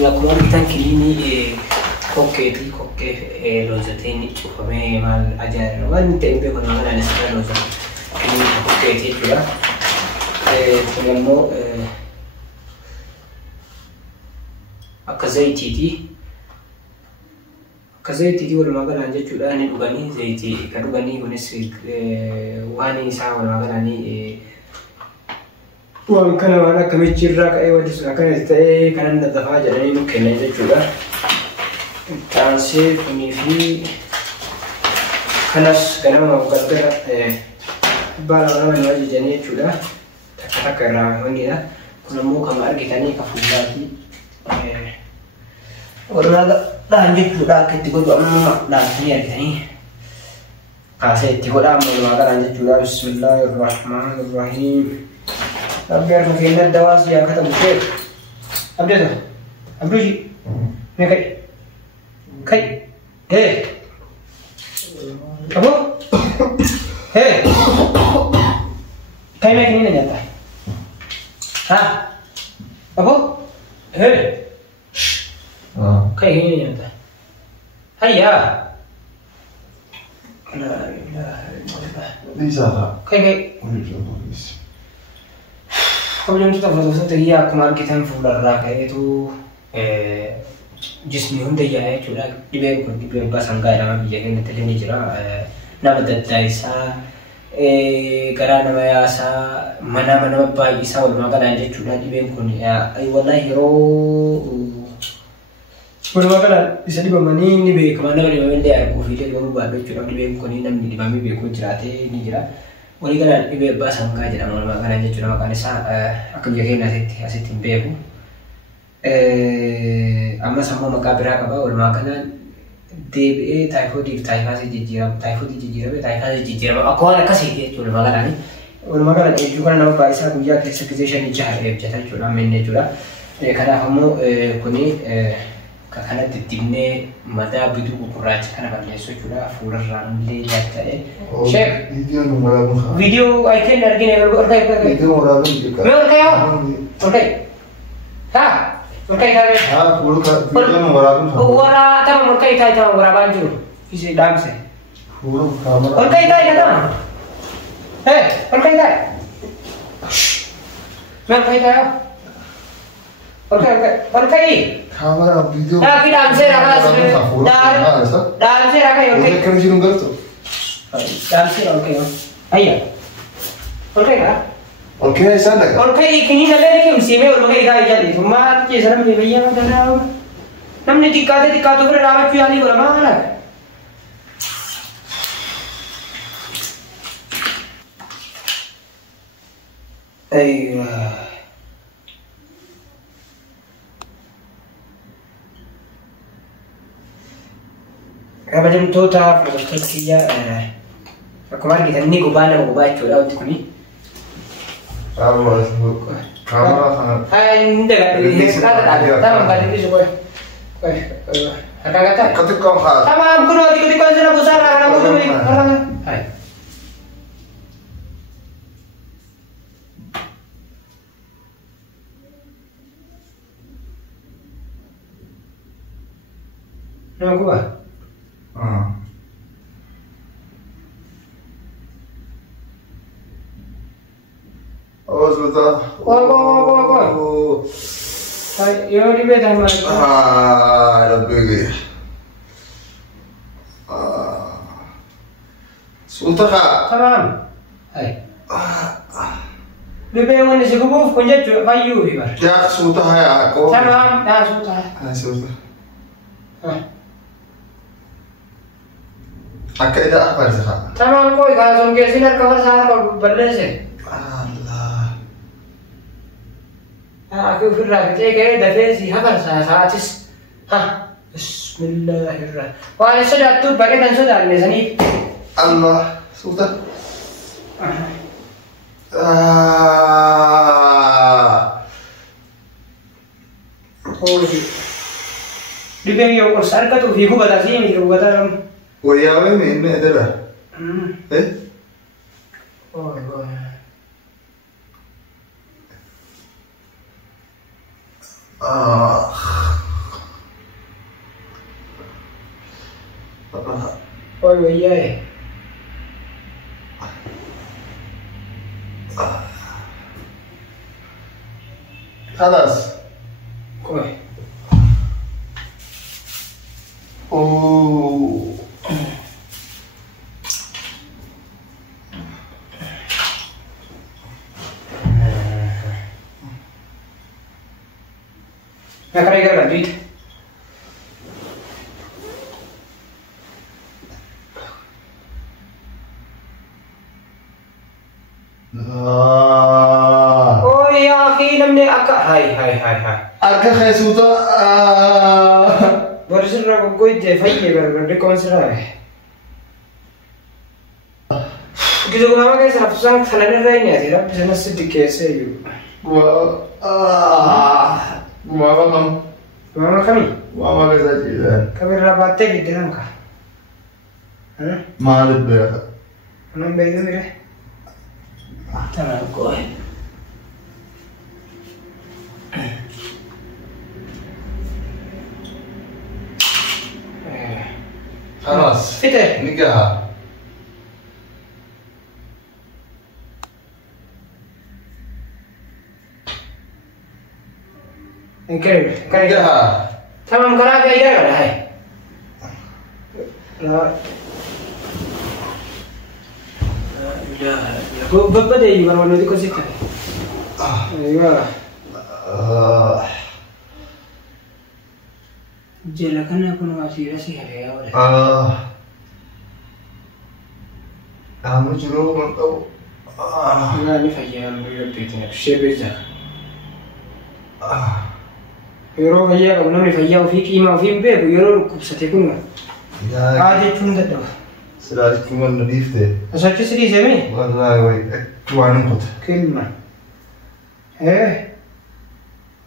Lakukan kita kini koke lozeteni cupame mal ajar wan tempe kono ngana ada sekali lozet kini koke itu juga pengamu akazaiti wala magana anje juga ni ugani zaiti kadugani gones wani sa wala magana ni وان كان وانا كميتشير راك اي ودس كان يستاي كان ندفع جاني ممكن نجي جولا تانسي كني في خلاص كان ما وقدر بالا ما نواجه جاني جولا تكرر هونيا كنا مو كما ارجع تاني كفولاتي ولا لا عندي جولا كتقول ما لا تاني ارجع تاني قاسي تقول ما قال عندي جولا بسم الله الرحمن الرحيم أبدأ مكينة الدواس يا كتب الشيخ أبدأ شيء ما كي هي أبو هي كي ما كني نجاتا ها أبو هي كي كني نجاتا هيا لا إله إلا الله ليس هذا كي kemudian kita foto ya kemarin kita fular itu jismi hunde ya cura dibebas angka nama biaya kita ini cura nama dataisa karena nama ya sa mana bayi sa wal maka dan cura dibebas ya wallahi ro wal maka bisa dibamani ni be kemana ni bamende ya ko video baru baru cura dibebas ni nam di bami be ko cura te ni cura wali kana ibe basang ka jira mal makana je cuna makane sa akan jage na asit timbeku amma sama makabira ka ba wal makana debe typhoid jijira be typhoid jijira ba ko ala kasi ke cuna makana ni wal makana e juga na ba isa kuya ke sekization ni jahar e jata cuna menne cuna kana hamu kuni kakana titimne mada bidu kuraj kana balle so cura fular ramle jatta e chef video I can argine video mora video ha video mora ta murkai ta mora banju isi dance puro camera murkai ta murkai camera video tapi dance raka ये करने शुरू कर तो dance okay ayya okay ऐसा लगा okay kini nale ni usi में और मगे गाय जाती तो मार के शर्म नहीं भैया मैं डरा हमने टिक्का तो फिर रावत पियाली बोला मार अय्या Kabajam tota perspektifnya kemarin kita ini gubana itu lah untuk ini. Kamera sangat. Enggak ada. Tamam kali ini semua. Kata. Ketik kau hal. Tamam kuno tiga sana besar orang itu beri orang. Hai. Nama gua. sudah. Koi. Hai, yo di beda mana? Lebih. Sudah kak. Tamam. Hai. Di beda mana sih gua punya juga kayu ibar. Ya sudah ya aku. Tamam, dah sudah. Sudah. Hah. Akak dah apa sih kak? Tamam koi kalau sungguh sinar kawar sahar kalau berles ya. Allah. Aku firra kita kayak daftar sih habar sahar atis. Hah. Bismillahirrahmanirrahim. Wah sudah tuh pakai dan sudah ni sini. Allah sudah. Oh di. Di bawah yang ursar ka tuh hiku bata sih ni hiku bata. Wajahnya ini adalah. Oh boy. Oh iya. Alas. Koi. Oh. Nak kaya kan duit. Oh iya, namne akak. Hai. Akak kayak sudah. Baru sudah koi je faiye baru kau serah. Gitu mama kayak serap sang thalan ni aja, tapi sana sedikit saya. Mama kamu. Mama kami. Mama kita jalan. Kami rapat di dalam kah? Malu berapa? Enam belu ni. Tangan kau. Alas. Peter. Nikah. Nikah. Tamam kara ka ida kada hai. La. Babba dei baru di così che. Guarda. Jela kana kuno asira sih ya udah. Kamu juru mantau. Nah, ini fajian beliau itu sebeza. Yoro fayya kamu namanya fayya ufi kima ufi be yoro kubsate kuno. Ya. Adi tunda do. Sudah cuma nadif deh. Asal sih semi. Wallahi woi, tuan put. Kelma.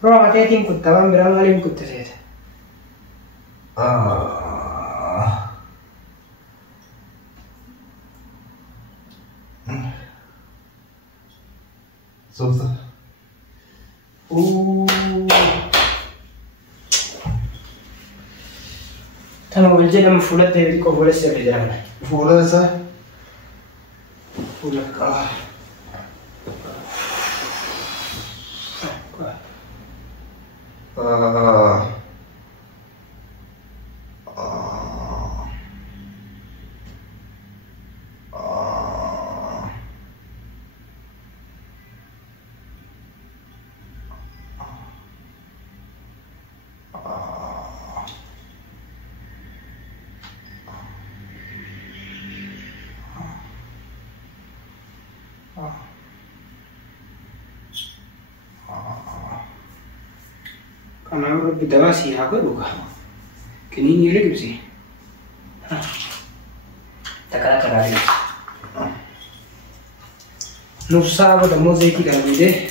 Roh mati tim kut tawan berang alim kut saya. Sudah. Tama waljana mfulat de ko bola se de jana. Fulah sah. Fulat ka. Karena udah beda sih aku buka. Kini ni lagi sih. Takkan kerari. Nusa aku dah mau jadi kan bide.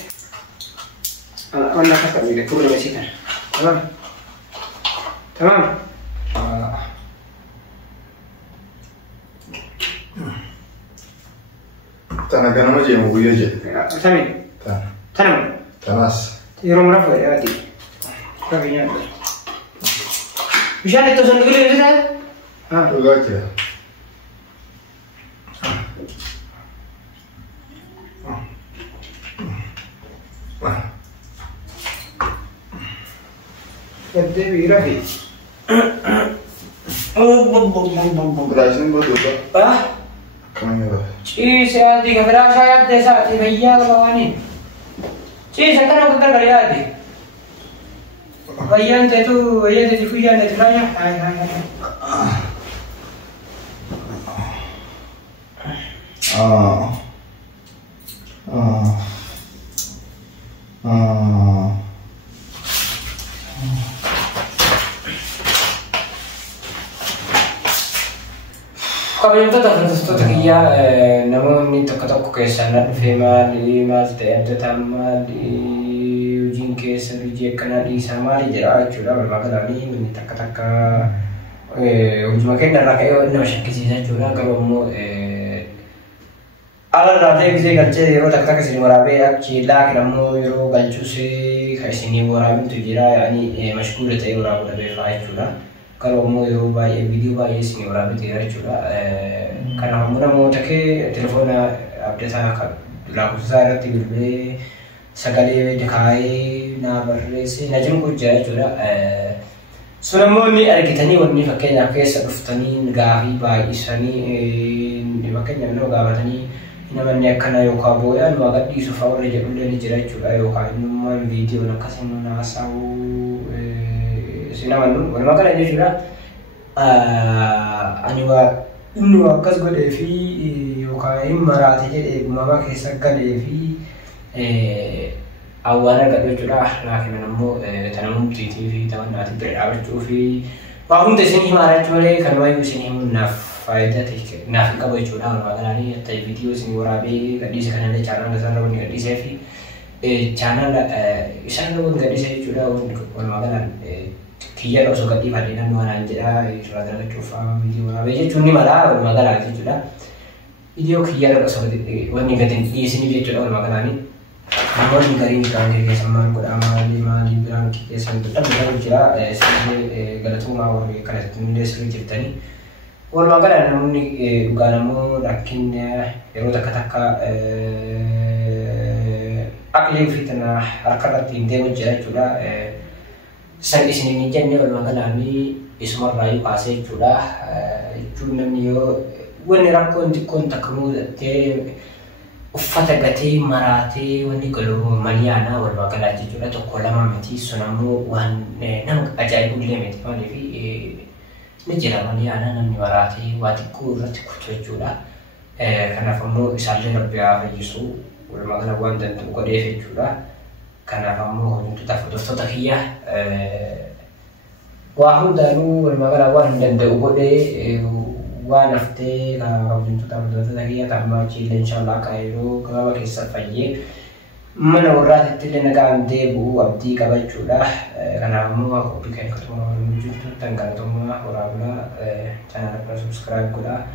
Anak kakak bide kurang masih kan. Tamam. Tamam. Tanah kan aja yang gue aja. Samin. Tanam. Tanas. Yang berapa ya tadi? Kakinya. Bisa itu sendiri bisa? Juga aja. Gede bira fi. Berhasil buat apa? Ah, Kamera. saya tiga berasa ya desa tiga iya kalau ini. Sekarang kita kali ada. Bayan itu, bayan itu fuyan itu raya. Hai. Kabin itu terkiya namun ini terketok kesanan firman di mas TNT tamat di ujung kesel uji kena di sama di jarak curah bermakna ini ini terketak ujung makin darah kayak ini masih kisah curah kalau mau alat nanti bisa kerja di rumah terketak kesini warabe ak cila kita mau iro gancu sih kayak sini warabe itu jira ini masuk udah tahu warabe lebih baik curah. Kalau mau video bayi sini orang itu tidak cula karena kamu mau take telepon update lagu saya tiba-tiba sekali dekai na berresi najam kuja cula selama ni ada kita ni warni pakai jaket seruftani negahi bayi isani dipakai jangan lupa batani ini namanya karena yokabo ya lu agak di sofa orang jadi udah dijerat cula yokai numan video nak kasih nuna asau sinaman dulu, orang makan aja sudah. Anjuwa kas gue devi, yokai marati jadi mama kisah gue devi. Awalnya gak lucu lah, laki menemukan tanam TV tahun nanti berawal cufi. Walaupun di sini marah cule, karena ibu sini nafaidah tik, nafika boleh curah orang makan ini. Tapi video sini warabi, gak di sana ada channel kesana pun gak di save. Channel, sana pun gak di save curah orang makan. Kia lo suka ibadina nuanan jeda rada coba video apa aja cuni malah malah aja sudah video kia lo suka wani katin di sini dia sudah makan ini namun negari kan kayak sama kod amali mali bilang kita sampai tetap berjalan sini galat rumah orang karena itu dia sering cerita ni orang makan namun ni bukan namun rakinnya yang udah kata akli fitnah akarat ini dia sudah sang isini ni jennya bermakna ni ismar rayu pasai sudah itu namanya wani rakon dikon takmu te ufata gati marati wani kalau maliana bermakna aja sudah tu kolama mati sonamu wan nang ajaib ni mati mana ni jalan maliana namanya marati watiku ratiku sudah karena kamu misalnya lebih Yesus bermakna wan dan tu kau dia sudah karena kamu untuk foto takia wahun dalu bermakna wan dan beubode wan afte kamu untuk foto takia tambah cile insyaallah kairo kalau kisah faye mana urat itu lenaga ande bu abdi kabaculah karena kamu aku bikin ketemu untuk tanggal semua orang channel subscribe gula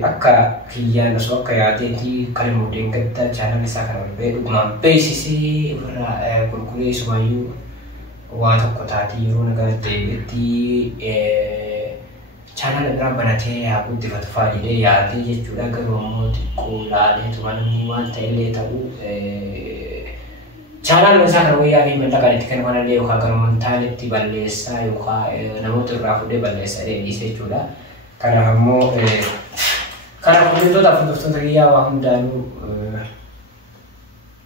akka kiyan so kaya teti kalimu dengketa channel misalkan berbeda dengan PCC kurkure sumayu waktu kota tiru negara tebeti channel berapa nanti aku tiba tiba jadi ya dia juga kalau sekolah dia cuma niwan tele tahu channel misalkan wia ni minta kali tikan mana dia kalau mentali tiba lesa yuka namun terlalu dia balesa dia di sejuda karena kamu karena aku itu tak foto ya wahum dan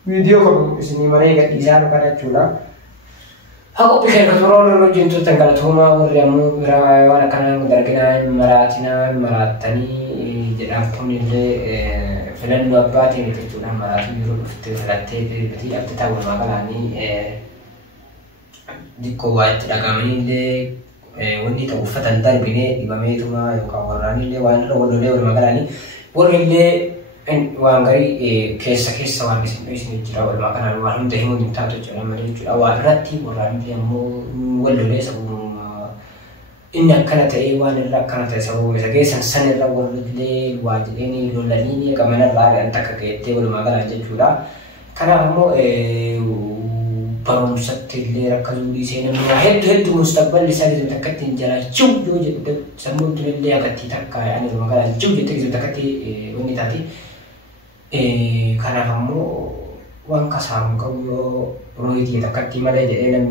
video kamu sini mereka di sana karena cula aku pikir keturun lo jentuh tanggal thoma uriamu berawan karena mendargina maratani jadi aku ni filan dua parti ni cula marati dulu itu selate berarti aku tahu masalah ni di kuwait agama ni wani ta ufatan darbine ibame tuma yo kawarani le wan ro le magala ni woni le en wangari kesa wan isin jira wal makana wan de himu ta to jara mari jura wa ratti warani le mo wallo le sabu inna kana ta wan la kana ta sabu sa gesan sanin la wallo le wajini lolani kamana la anta ka ke te wal magala je jura kana mo barumsa tille rakazuli sena mina head mustaqbal lisani zimtakati jara chum joje samu tille agati takka yani magala chum jete zimtakati wani tati karena kamu wang kasam kamu rohi dia takati male je enam